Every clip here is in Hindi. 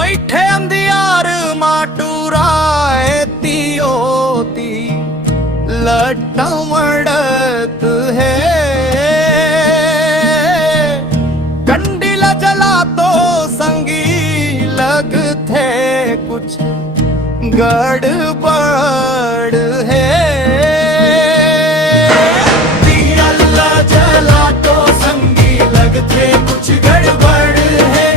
बैठे अंधियार माटुराए तियोती लटमड़त है। कंडील जला तो संगी लगते कुछ गड़बड़ है। जला तो संगी लगते कुछ गड़बड़ है।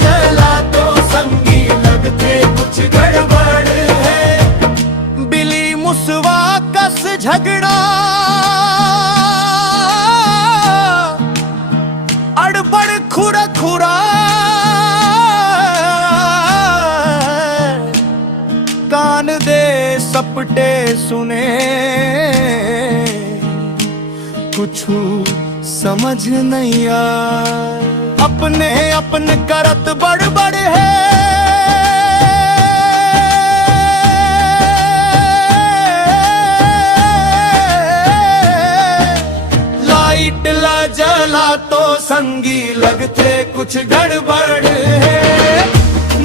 जला तो संगी लगते कुछ गड़बड़ है। बिली मुसवा कस झगड़ा अड़बड़ खुरा खुरा कान दे सपटे सुने कुछु समझ नहीं आए। अपने अपने करत बड़ है। लाइट ला जला तो संगी लगते कुछ गड़बड़ है।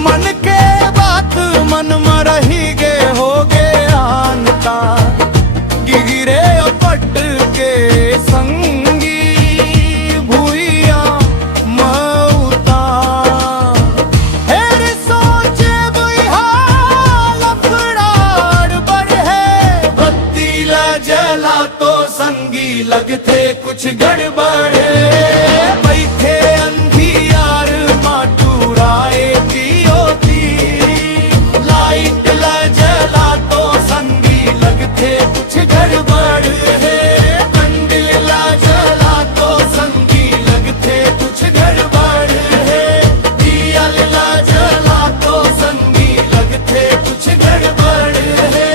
मन के बात मन में रही गे हो गे आनता गिरे पट के संगी भूया मऊता। हेर सोचे बुहा लफड़ाड़ बड़ है। बत्ती ला जला तो संगी लगते कुछ गड़बड़ है। बैठे अंधियार माटुराए तियोती लाइट ला जला तो संगी लगते कुछ गड़बड़ है। कंडील ला जला तो संगी लगते कुछ गड़बड़ है। दिया ला जला तो संगी लगते कुछ गड़बड़ है।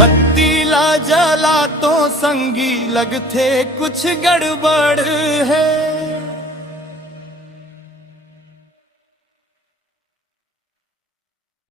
बत्ती ला जला तो संगी लगते कुछ गड़बड़ है।